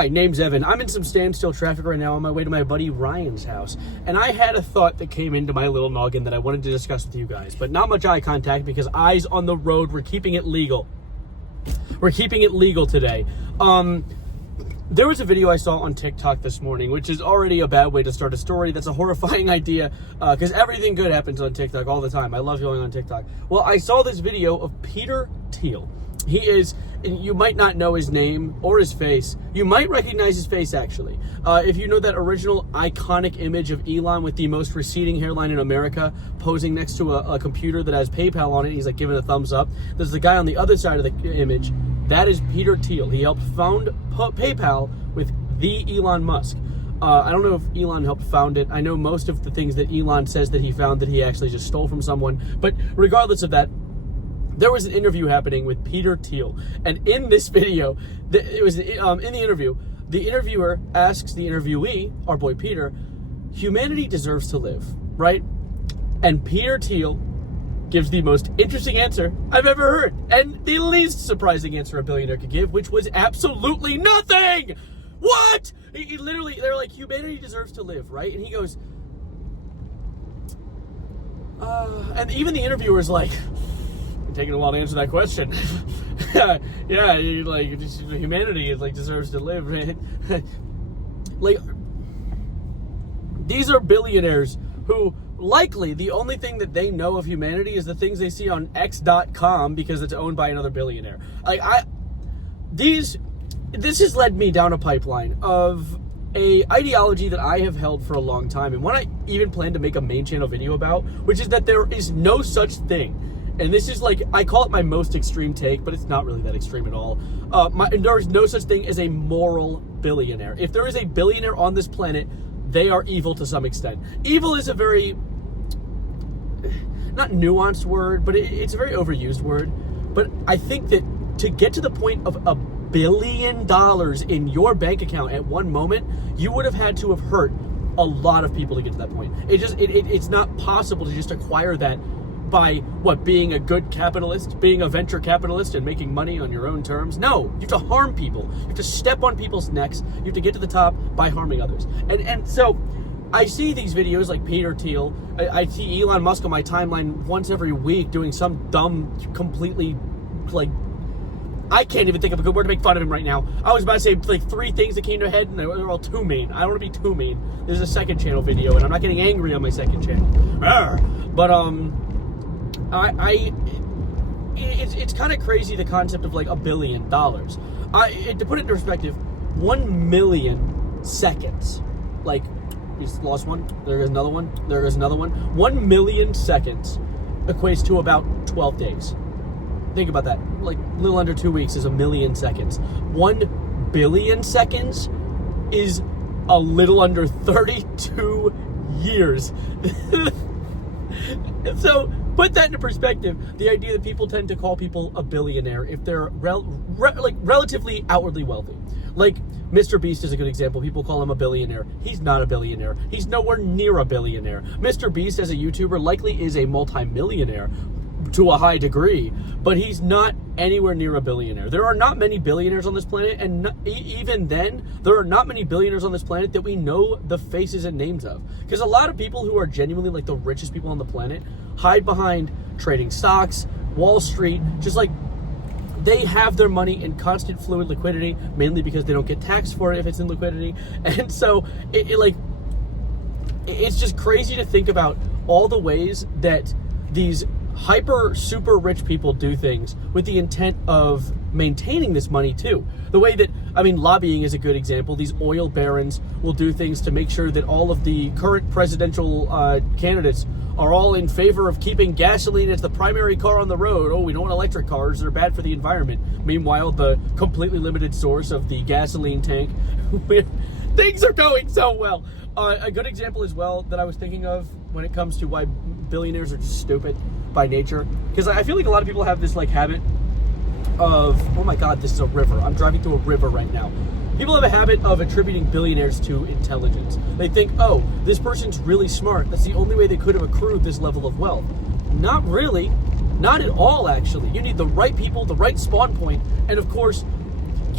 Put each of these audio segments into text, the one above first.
Hi, name's Evan. I'm in some standstill traffic right now on my way to my buddy Ryan's house. And I had a thought that came into my little noggin that I wanted to discuss with you guys. But not much eye contact because eyes on the road. We're keeping it legal. We're keeping it legal today. There was a video I saw on TikTok this morning, which is already a bad way to start a story. That's a horrifying idea because everything good happens on TikTok all the time. I love going on TikTok. Well, I saw this video of Peter Thiel. He is, you might not know his name or his face. You might recognize his face, actually. If you know that original iconic image of Elon with the most receding hairline in America, posing next to a computer that has PayPal on it, he's like giving a thumbs up. There's the guy on the other side of the image. That is Peter Thiel. He helped found PayPal with the Elon Musk. I don't know if Elon helped found it. I know most of the things that Elon says that he found that he actually just stole from someone. But regardless of that, there was an interview happening with Peter Thiel. And in this video, it was in the interview, the interviewer asks the interviewee, our boy Peter, humanity deserves to live, right? And Peter Thiel gives the most interesting answer I've ever heard. And the least surprising answer a billionaire could give, which was absolutely nothing! What? He literally, they're like, humanity deserves to live, right? And he goes, and even the interviewer's like, taking a while to answer that question. Yeah, humanity is like deserves to live. Like, these are billionaires who likely the only thing that they know of humanity is the things they see on X.com because it's owned by another billionaire. Like this has led me down a pipeline of a ideology that I have held for a long time, and one I even plan to make a main channel video about, which is that there is no such thing. And this is like, I call it my most extreme take, but it's not really that extreme at all. There is no such thing as a moral billionaire. If there is a billionaire on this planet, they are evil to some extent. Evil is a very, not nuanced word, but it's a very overused word. But I think that to get to the point of $1 billion in your bank account at one moment, you would have had to have hurt a lot of people to get to that point. It's not possible to just acquire that by being a good capitalist, being a venture capitalist and making money on your own terms. No, you have to harm people. You have to step on people's necks. You have to get to the top by harming others. And so I see these videos like Peter Thiel. I see Elon Musk on my timeline once every week doing some dumb, completely, like, I can't even think of a good word to make fun of him right now. I was about to say like 3 things that came to head, and they're all too mean. I don't want to be too mean. There's a second channel video, and I'm not getting angry on my second channel. But it's kind of crazy, the concept of like $1 billion. To put it in perspective, 1 million seconds, like, he's lost one, there goes another one, there goes another one. 1 million seconds equates to about 12 days. Think about that. Like, a little under 2 weeks is 1 million seconds. 1 billion seconds is a little under 32 years. So, put that into perspective, the idea that people tend to call people a billionaire if they're relatively outwardly wealthy. Like, Mr. Beast is a good example. People call him a billionaire. He's not a billionaire. He's nowhere near a billionaire. Mr. Beast, as a YouTuber, likely is a multimillionaire to a high degree, but he's not anywhere near a billionaire. There are not many billionaires on this planet, and even then, there are not many billionaires on this planet that we know the faces and names of. Because a lot of people who are genuinely like the richest people on the planet hide behind trading stocks, Wall Street, just like they have their money in constant fluid liquidity, mainly because they don't get taxed for it if it's in liquidity. And so it's just crazy to think about all the ways that these hyper super rich people do things with the intent of maintaining this money too. The way that, lobbying is a good example. These oil barons will do things to make sure that all of the current presidential candidates are all in favor of keeping gasoline as the primary car on the road. Oh, we don't want electric cars, they're bad for the environment. Meanwhile, the completely limited source of the gasoline tank, things are going so well. A good example as well that I was thinking of when it comes to why billionaires are just stupid by nature, because I feel like a lot of people have this like habit of, oh my god, this is a river. I'm driving through a river right now. People have a habit of attributing billionaires to intelligence. They think, oh, this person's really smart. That's the only way they could have accrued this level of wealth. Not really. Not at all, actually. You need the right people, the right spawn point, and of course,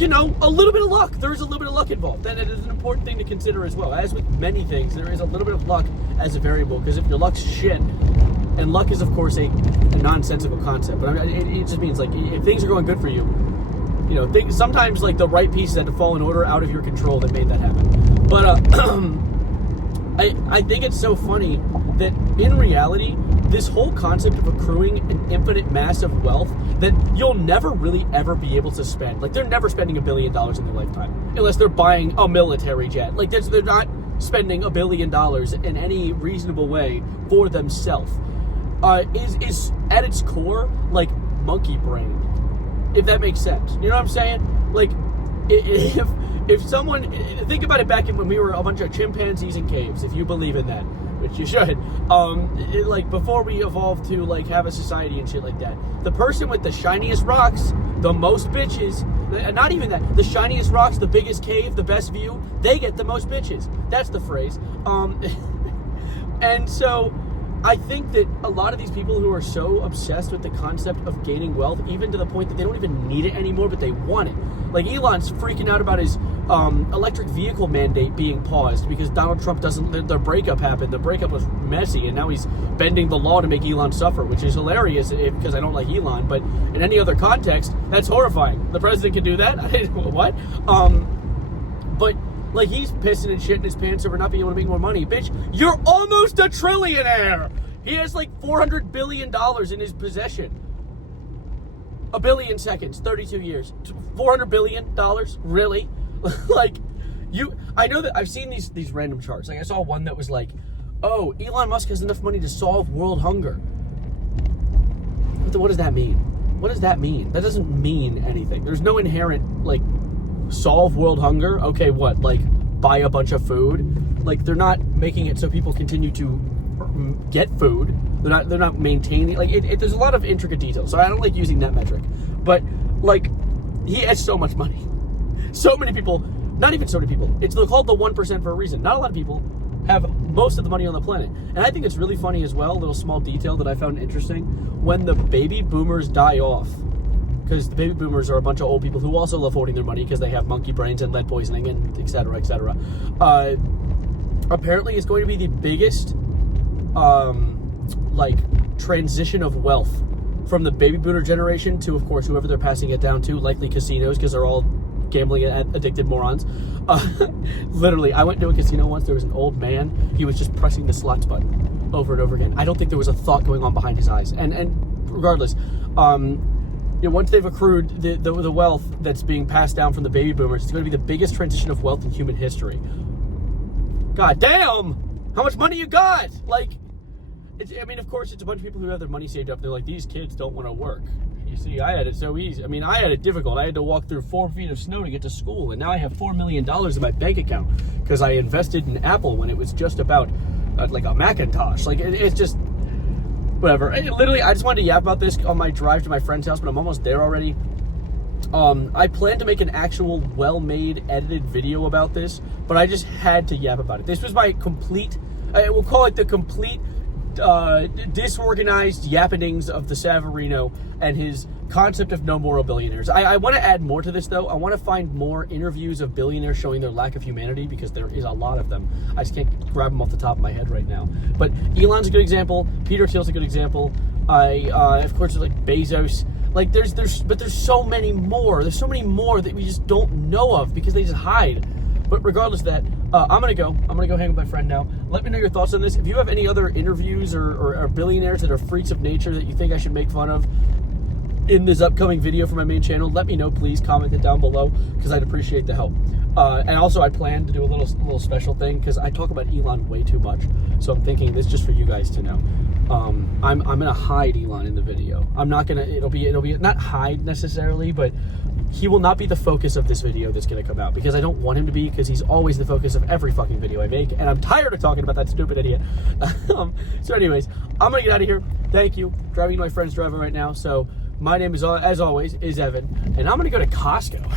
you know, a little bit of luck. There is a little bit of luck involved. And it is an important thing to consider as well. As with many things, there is a little bit of luck as a variable, because if your luck's shit, and luck is, of course, a nonsensical concept, but I mean, it just means, like, if things are going good for you, you know, sometimes, like, the right pieces had to fall in order out of your control that made that happen. But I think it's so funny that in reality, this whole concept of accruing an infinite mass of wealth that you'll never really ever be able to spend. Like, they're never spending $1 billion in their lifetime unless they're buying a military jet. Like, they're not spending $1 billion in any reasonable way for themselves. Is at its core like monkey brain, if that makes sense. You know what I'm saying? Like, if someone, think about it back when we were a bunch of chimpanzees in caves, if you believe in that, which you should, like, before we evolved to, like, have a society and shit like that, the person with the shiniest rocks, the most bitches, not even that, the shiniest rocks, the biggest cave, the best view, they get the most bitches. That's the phrase. And so I think that a lot of these people who are so obsessed with the concept of gaining wealth, even to the point that they don't even need it anymore, but they want it. Like, Elon's freaking out about his electric vehicle mandate being paused because Donald Trump doesn't, their breakup happened. The breakup was messy, and now he's bending the law to make Elon suffer, which is hilarious because I don't like Elon, but in any other context, that's horrifying. The president can do that? What? But, like, he's pissing and shitting his pants over not being able to make more money. Bitch, you're almost a trillionaire! He has, like, $400 billion in his possession. A billion seconds, 32 years. $400 billion? Really? Like, I know that I've seen these random charts. Like, I saw one that was like, oh, Elon Musk has enough money to solve world hunger. What does that mean? What does that mean? That doesn't mean anything. There's no inherent, like, solve world hunger. Okay, what? Like, buy a bunch of food? Like, they're not making it so people continue to get food. They're not maintaining, like, there's a lot of intricate details, so I don't like using that metric. But, like, he has so much money. So many people, not even so many people, it's called the 1% for a reason. Not a lot of people have most of the money on the planet. And I think it's really funny as well, a little small detail that I found interesting, when the baby boomers die off, because the baby boomers are a bunch of old people who also love hoarding their money because they have monkey brains and lead poisoning and et cetera, et cetera. Apparently it's going to be the biggest like, transition of wealth from the baby boomer generation to, of course, whoever they're passing it down to, likely casinos, because they're all gambling addicted morons. Literally, I went to a casino once. There was an old man. He was just pressing the slots button over and over again. I don't think there was a thought going on behind his eyes. And regardless, you know, once they've accrued the wealth that's being passed down from the baby boomers, it's going to be the biggest transition of wealth in human history. God damn! How much money you got? Like, I mean, of course, it's a bunch of people who have their money saved up. They're like, these kids don't want to work. You see, I had it so easy. I mean, I had it difficult. I had to walk through 4 feet of snow to get to school, and now I have $4 million in my bank account because I invested in Apple when it was just about like a Macintosh. Like, it's just whatever. Literally, I just wanted to yap about this on my drive to my friend's house, but I'm almost there already. I plan to make an actual well-made, edited video about this, but I just had to yap about it. This was my complete, we'll call it the complete disorganized yappenings of the Savarino and his concept of no moral billionaires. I want to add more to this, though. I want to find more interviews of billionaires showing their lack of humanity, because there is a lot of them. I just can't grab them off the top of my head right now. But Elon's a good example. Peter Thiel's a good example. Of course, there's like Bezos. Like, there's so many more. There's so many more that we just don't know of because they just hide. But regardless of that, I'm gonna go hang with my friend now. Let me know your thoughts on this. If you have any other interviews or billionaires that are freaks of nature that you think I should make fun of in this upcoming video for my main channel, let me know, please. Comment it down below, because I'd appreciate the help. And also, I plan to do a little special thing, because I talk about Elon way too much. So I'm thinking this just for you guys to know. I'm gonna hide Elon in the video. I'm not gonna. It'll be not hide necessarily, but he will not be the focus of this video that's gonna come out, because I don't want him to be, because he's always the focus of every fucking video I make, and I'm tired of talking about that stupid idiot. So anyways, I'm gonna get out of here. Thank you. Driving to my friend's driveway right now. So my name is, as always, is Evan, and I'm gonna go to Costco.